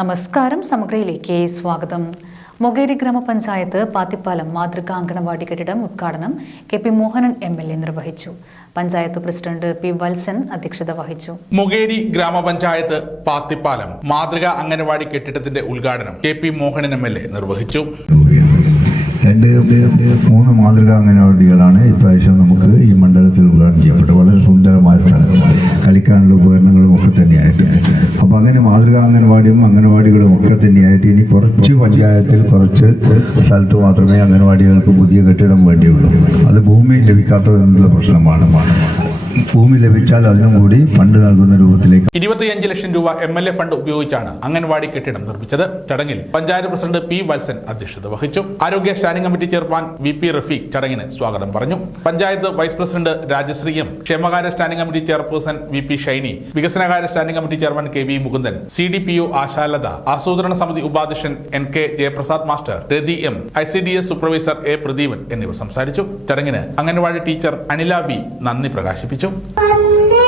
നമസ്കാരം സമഗ്രയിലേക്ക് സ്വാഗതം. മൊകേരി ഗ്രാമപഞ്ചായത്ത് പാത്തിപ്പാലം മാതൃകാ അങ്കണവാടി കെട്ടിടം ഉദ്ഘാടനം K P Mohanan M L A നിർവഹിച്ചു. പഞ്ചായത്ത് പ്രസിഡന്റ് പി വത്സൻ അധ്യക്ഷത വഹിച്ചു. മുകേരി ഗ്രാമപഞ്ചായത്ത് പാത്തിപ്പാലം മാതൃക അംഗനവാടി കെട്ടിടത്തിന്റെ ഉദ്ഘാടനം K P Mohanan M L A നിർവഹിച്ചു. രണ്ട് മൂന്ന് മാതൃകാ അംഗനവാടികളാണ് ഇപ്രാവശ്യം നമുക്ക് ഈ മണ്ഡലത്തിൽ ഉദ്ഘാടനം ചെയ്യപ്പെട്ടത്. വളരെ സുന്ദരമായ സ്ഥലം. കളിക്കാനുള്ള അപ്പോൾ അങ്ങനെ മാതൃകാ അംഗൻവാടിയും അംഗൻവാടികളും ഒക്കെ തന്നെയായിട്ട് ഇനി കുറച്ച് പഞ്ചായത്തിൽ കുറച്ച് സ്ഥലത്ത് മാത്രമേ അംഗൻവാടികൾക്ക് പുതിയ കെട്ടിടം വേണ്ടിയുള്ളൂ. അത് ഭൂമി ലഭിക്കാത്തതിനുള്ള പ്രശ്നമാണ്. ഭൂമി ലഭിച്ചാൽ അതിനും കൂടി ഫണ്ട് നൽകുന്ന രൂപത്തിലേക്ക്. ഇരുപത്തിയഞ്ച് ലക്ഷം രൂപ എം എൽ എ ഫണ്ട് ഉപയോഗിച്ചാണ് അംഗൻവാടി കെട്ടിടം നിർമ്മിച്ചത്. ചടങ്ങിൽ പഞ്ചായത്ത് പ്രസിഡന്റ് പി വത്സൻ അധ്യക്ഷത വഹിച്ചു. ആരോഗ്യ standing committee chairman V P Rafeeq ചടങ്ങിന് സ്വാഗതം പറഞ്ഞു. പഞ്ചായത്ത് വൈസ് പ്രസിഡന്റ് രാജശ്രീയും ക്ഷേമകാര്യ standing committee chairperson V P Shiny വികസനകാര്യ standing committee chairman K V Mukundan C D P O Ashalatha ആസൂത്രണ സമിതി ഉപാധ്യക്ഷൻ N K Jayaprasad master Rathi M I C D S supervisor A Pradeepan എന്നിവർ സംസാരിച്ചു. ചടങ്ങിന് anganwadi teacher Anila B നന്ദി പ്രകാശിപ്പിച്ചു. പണ്ട്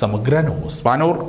സമഗ്ര ന്യൂസ് പാനൂർ